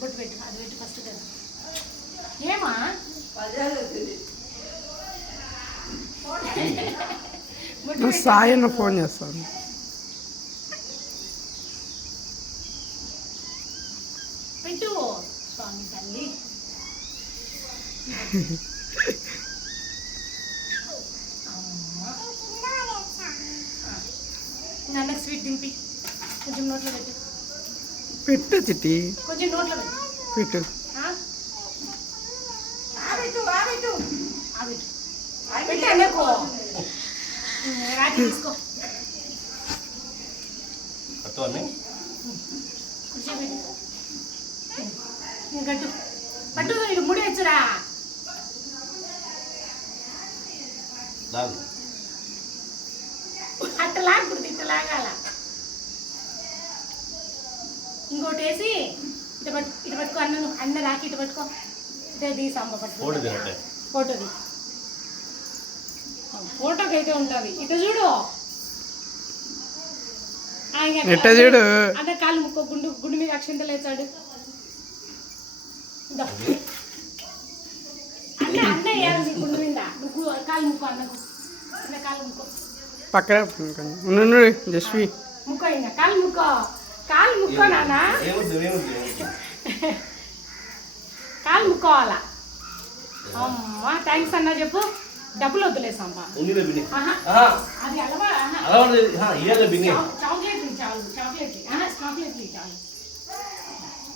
బొట్టు పెట్టు, అది పెట్టు ఫస్ట్ కదా. ఏమా సాయన్న ఫోన్ చేస్తాను. పెట్టు స్వామి తల్లి. నాన్నకు స్వీట్ దింపి కొంచెం నోట్లో పెట్టు. పెట్టు చిట్టి, కొంచెం నోట్లో పెట్టు. పెట్టు. పెట్టు అన్నకు రాత్రి తీసుకో. కొంచెం పెట్టు. గట్టు పట్టు, ఇది ముడి వచ్చురా. అట్ట లాగకూడదు, ఇట్ట లాగాల. ఇంకోటి వేసి ఇటు పట్టుకో. అన్న రాకి ఇటు పట్టుకో. ఇదే సాంబ పట్టుకో. ఫోటోది ఫోటోకి అయితే ఉంటుంది. ఇటు చూడు, ఇట్ట చూడు. అన్న కాలు ముక్కో. గుండు మీద అక్షంతలు వేసాడు. అన్న వేయాలి నీ గుండు మీద. నువ్వు కాలు ముక్కో. అన్నకు అన్న కాలు ముక్కో. పక్కన జస్వి ముక్కో. ఇంకా కాలు ముక్కో. కాలు ముక్కో నాన్న. కాలు ముక్కోవాలా. అమ్మా థ్యాంక్స్ అన్న చెప్పు. డబ్బులు వద్దులేసమ్మా. అది అలవా చాక్లెట్లు చాలు. చాక్లెట్లు చాలు.